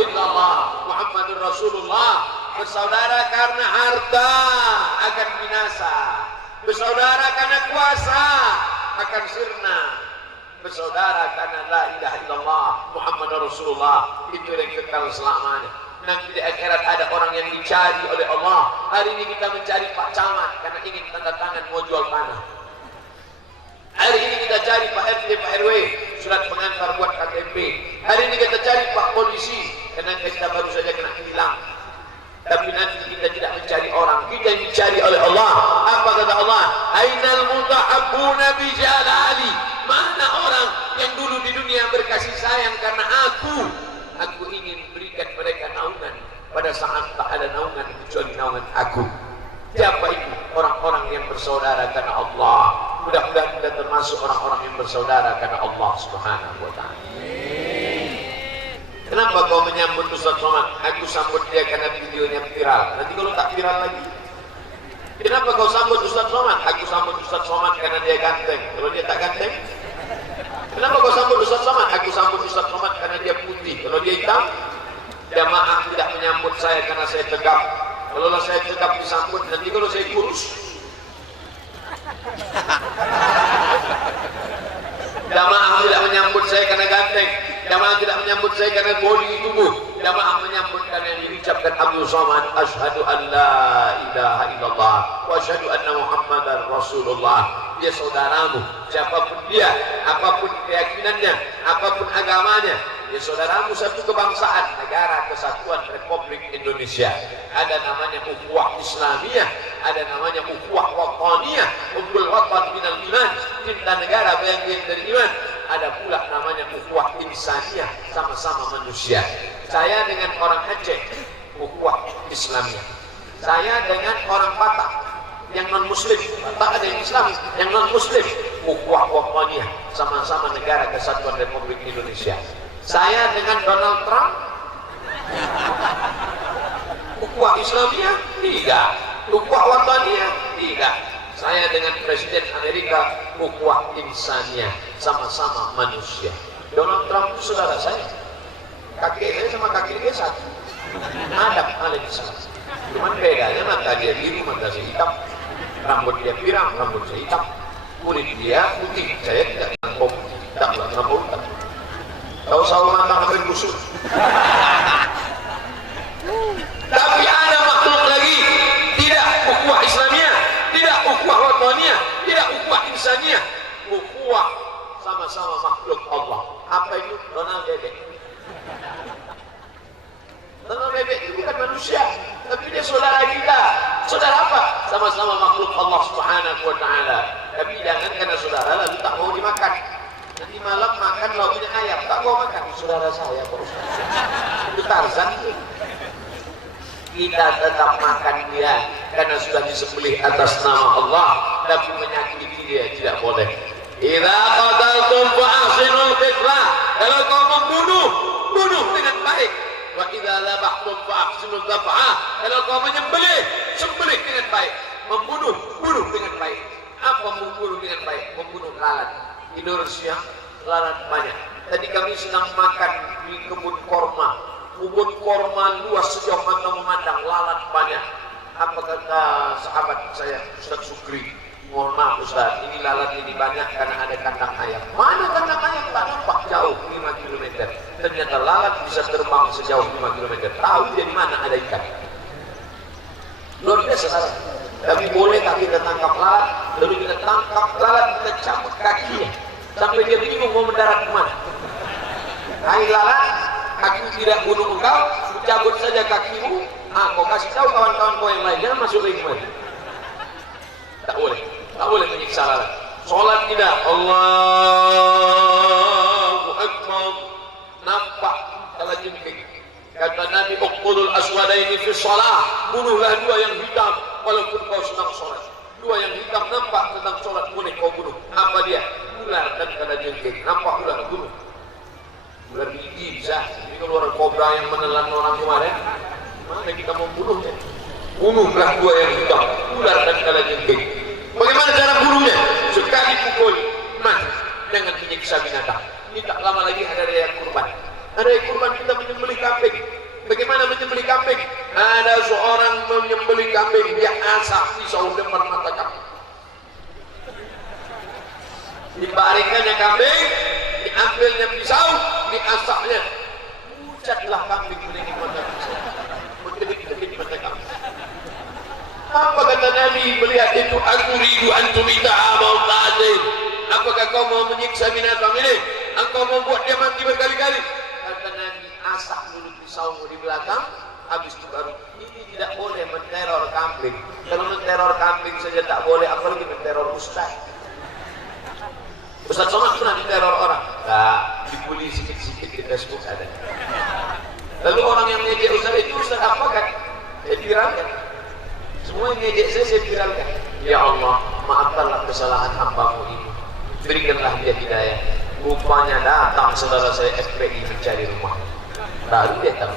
illallah Muhammadur Rasulullah. Bersaudara karena harta akan binasa, bersaudara karena kuasa akan sirna, bersaudara karena la ilaha illallah Muhammadur Rasulullah, itu yang kekal selamanya. Nanti di akhirat ada orang yang dicari oleh Allah. Hari ini kita mencari Pak Camat karena ingin tanda tangan mau jual tanah. Hari ini kita cari Pak RT, Pak RW, surat pengantar buat KTP. Hari ini kita cari Pak Polisi, karena kita baru saja kena hilang. Tapi nanti kita tidak mencari orang, kita yang dicari oleh Allah. Apa kata Allah? Ainal mutahabbuna bi jalali. Mana orang yang dulu di dunia berkasih sayang karena aku ingin berikan mereka naungan pada saat tak ada naungan kecuali naungan aku. Siapa itu? Orang-orang yang bersaudara karena Allah. Mudah-mudahan kita termasuk orang-orang yang bersaudara karena Allah Subhanahu wa ta'ala. Kenapa kau menyambut Ustaz Somad? Aku sambut dia karena videonya viral. Nanti kalau tak viral lagi. Kenapa kau sambut Ustaz Somad? Aku sambut Ustaz Somad karena dia ganteng. Kalau dia tak ganteng. Kenapa kau sambut Ustaz Somad? Aku sambut Ustaz Somad karena dia putih. Kalau dia hitam, jamaah tidak menyambut saya karena saya tegap. Kalau saya tegap disambut, nanti kalau saya kurus, jamaah tidak menyambut saya karena ganteng. Jamaah tidak menyambut saya karena bodi tubuh. Jamaah menyambut karena yang diucapkan Abdul Somad. Asyhadu an la ilaha illallah wa asyhadu anna Muhammadar Rasulullah. Dia saudaramu, siapapun dia, apapun keyakinannya, apapun agamanya. Dia saudaramu satu kebangsaan, negara kesatuan Republik Indonesia. Ada namanya ukhuwah Islamiyah, ada namanya ukhuwah wataniyah, hubbul watan minal iman, cinta negara bagian dari iman. Ada pula namanya ukhuwah insaniyah, sama-sama manusia. Saya dengan orang Aceh, ukhuwah Islamiyah. Saya dengan orang Batak yang non-muslim, Batak ada yang Islam, yang non-muslim, ukhuwah wataniyah, sama-sama negara kesatuan Republik Indonesia. Saya dengan Donald Trump, ukhuwah Islamiyah tidak, ukhuwah wataniyah tidak. Saya dengan Presiden Amerika, ukhuwah insaniyah, sama-sama manusia. Donald Trump itu saudara saya, kakek saya sama kakek dia satu, Adam alaihissalam. Cuman bedanya mata dia biru, mata saya hitam, rambut dia pirang, rambut saya hitam, kulit dia putih, saya tidak rambut, tidak rambut hitam. Tahu selalu mata hampir busuk. Tapi ada makhluk lagi, tidak ukhuwah Islamiyah, tidak ukhuwah wataniyah, tidak ukhuwah insaniyah, ukhuwah sama-sama makhluk Allah. Apa itu? Donald Bebek. Donald Bebek itu bukan manusia, tapi dia saudara kita. Saudara apa? Sama-sama makhluk Allah Subhanahu wa ta'ala. Tapi jangan karena saudara lalu tak mau dimakan. Nanti malam makan lauknya ayam, tak mau makan. Saudara saya Pak Ustaz, itu Tarzan. Kita tetap makan dia karena sudah disembelih atas nama Allah, tapi menyakiti dia tidak boleh. Idza qataltum fa ahsinul qitlah. Kalau kau membunuh, bunuh dengan baik. Wa idza dhabhtum fa ahsinul dhabha. Kalau kau menyembelih, sembelih dengan baik. Membunuh, bunuh dengan baik. Apa membunuh dengan baik? Membunuh lalat. Indonesia lalat banyak. Tadi kami sedang makan di kebun korma. Kebun korma luas sejauh mata memandang, lalat banyak. Apa kata sahabat saya Ustaz Sukri? Mohon maaf Ustaz, ini lalat ini banyak karena ada kandang ayam. Mana kandang ayam? Tak nampak jauh 5 km. Ternyata lalat bisa terbang sejauh 5 km. Tahu dia di mana ada ikan. Luar biasa lalat. Tapi bolehkah kita tangkap lalat? Lalu kita tangkap lalat, kita cabut kakinya sampai dia bingung mau mendarat kemana. Hai lalat, aku tidak bunuh engkau, cabut saja kakimu. Kau kasih tahu kawan-kawan kau yang lain, jangan masuk lagi kemana. Tak boleh, tak boleh menyiksa lalat. Sholat tidak, Allahu Akbar, nampak kalau jengking. Kata Nabi, uqtulul aswadaini fi shalah, bunuhlah dua yang hitam walaupun kau sedang sholat. Dua yang hitam nampak tentang sholat, boleh kau bunuh. Apa dia? Ular dan kalajengking. Nampak ular, bunuh. Ular gigi bisa. Ini kalau orang kobra yang menelan orang kemarin, mana kita mau bunuhnya? Bunuhlah dua yang hitam, ular dan kalajengking. Bagaimana cara bunuhnya? Sekali pukul, mati. Jangan menyiksa binatang. Ini tak lama lagi ada raya kurban. Ada raya kurban, kita menyembelih kambing. Bagaimana menyembelih kambing? Ada seorang menyembelih kambing, dia asap pisau lempar mata kambing. Dibaringkannya kambing, diambilnya pisau, diasapnya. Pucatlah kambing berdiri mata pisau. Berkedip-kedip mata kambing. Apa kata Nabi melihat itu? Aku ridu antum ita'amal ta'adil. Apakah kau mau menyiksa binatang ini? Engkau mau buat dia mati berkali-kali? datang, habis itu baru ini tidak boleh menteror kambing. Kalau menteror kambing saja tak boleh, apalagi menteror ustaz. Ustaz Somad pernah diteror orang? Nah, dibully sikit-sikit di Facebook ada. Lalu orang yang ngejek ustaz itu ustaz apa kan? Saya viralkan. Semua yang ngejek saya viralkan. Ya Allah, maafkanlah kesalahan hambamu ini. Berikanlah dia hidayah. Rupanya datang saudara saya FPI mencari rumah. Baru dia tahu.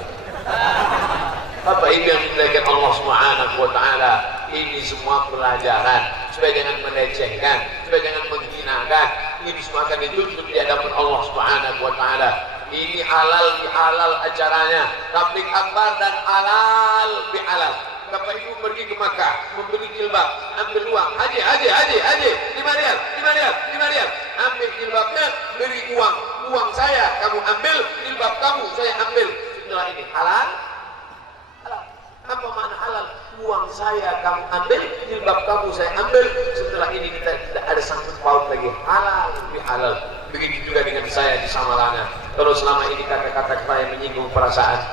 Apa itu yang dimuliakan Allah Subhanahu wa taala? Ini semua pelajaran supaya jangan melecehkan, supaya jangan menghinakan. Ini semua akan dituntut di hadapan Allah Subhanahu wa taala. Ini halal bihalal acaranya, tabligh akbar dan halal bihalal. Bapak Ibu pergi ke Makkah, membeli jilbab, ambil uang, haji, 5 rial, ambil jilbabnya, beri uang saya, kamu ambil, jilbab kamu, saya ambil. Setelah ini halal. Apa makna halal? Uang saya kamu ambil, jilbab kamu saya ambil. Setelah ini kita tidak ada sangkut paut lagi. Halal bihalal. Begitu juga dengan saya di Samarana. Kalau selama ini kata-kata saya menyinggung perasaan,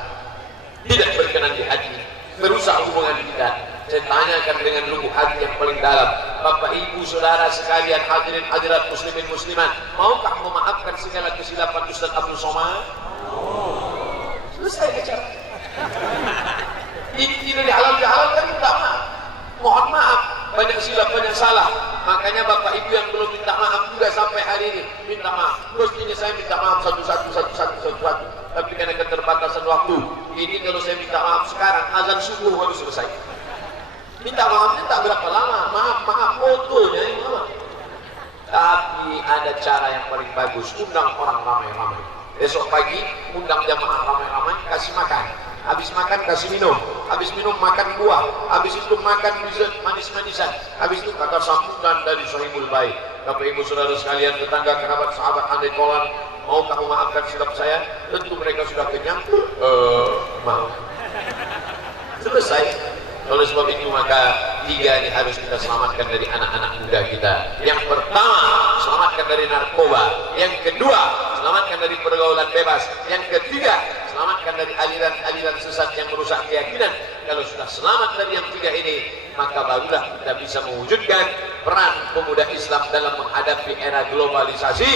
tidak berkenan di hati, merusak hubungan kita, saya tanyakan dengan lubuk hati yang paling dalam. Bapak Ibu Saudara sekalian, hadirin hadirat muslimin muslimat, maukah memaafkan segala kesilapan Ustaz Abdul Somad? Selesai bicara. Inti dari halal dihalalkan minta maaf. Mohon maaf, banyak silap, banyak salah. Makanya Bapak Ibu yang belum minta maaf juga sampai hari ini minta maaf. Mestinya saya minta maaf satu-satu. Tapi karena keterbatasan waktu, ini kalau saya minta maaf sekarang, azan subuh baru selesai. Minta maafnya tak berapa lama, maaf fotonya yang lama. Tapi ada cara yang paling bagus, undang orang ramai-ramai. Besok pagi undang jamaah ramai-ramai, kasih makan. Habis makan kasih minum, habis minum makan buah, habis itu makan dessert manis-manisan, habis itu kata sambutan dari Sohibul Baik. Bapak Ibu Saudara sekalian, tetangga, kerabat, sahabat, andai kolan, mau kamu maafkan silap saya? Tentu mereka sudah kenyang. Mau. Selesai. Oleh sebab itu maka 3 ini harus kita selamatkan dari anak-anak muda kita. Yang pertama, selamatkan dari narkoba. Yang kedua, selamatkan dari pergaulan bebas. Yang ketiga, selamatkan dari aliran-aliran sesat yang merusak keyakinan. Kalau sudah selamat dari yang 3 ini, maka barulah kita bisa mewujudkan peran pemuda Islam dalam menghadapi era globalisasi.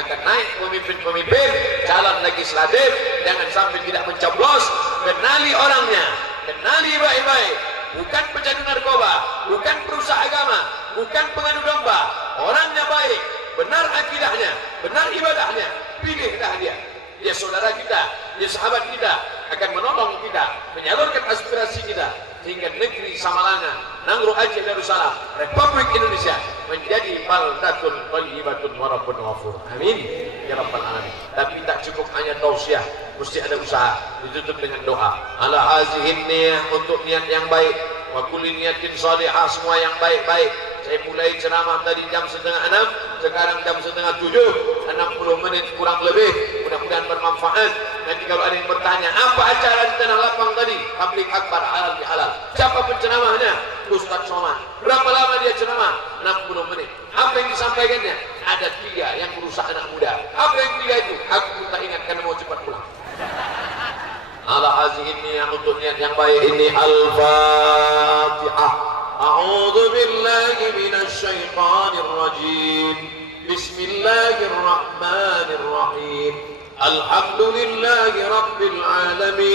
Akan naik pemimpin-pemimpin, calon legislatif, jangan sampai tidak mencoblos. Kenali orangnya, kenali baik-baik. Bukan pecandu narkoba, bukan perusak agama, bukan pengadu domba. Orangnya baik, benar akidahnya, benar ibadahnya. Pilihlah dia. Dia saudara kita, dia sahabat kita, akan menolong kita, menyalurkan aspirasi kita, sehingga negeri Samalanga, Nangro Aceh Darussalam, Republik Indonesia menjadi baldatun thayyibatun wa rabbun ghafur. Amin ya rabbal alamin. Tapi tak cukup hanya tausiah, mesti ada usaha. Ditutup dengan doa. Ala hazihin niyah, untuk niat yang baik, wa kulli niyatin salihah, semua yang baik-baik. Saya mulai ceramah tadi jam 5:30, sekarang jam 6:30, 60 menit kurang lebih. Mudah-mudahan bermanfaat. Nanti kalau ada yang bertanya, apa acara di Tanah Lapang tadi? Tabligh akbar halal bihalal. Siapa penceramahnya? Ustaz Somad. Berapa lama dia ceramah? 60 menit. Apa yang disampaikannya? Ada 3 yang merusak anak muda. Apa yang 3 itu? Aku tak ingat karena mau cepat pulang. Ala hazihi niyah, untuk niat yang baik ini. Al-Fatihah. A'udzu billahi minasy syaithanir rajim. Bismillahirrahmanirrahim. Alhamdulillahi rabbil alamin.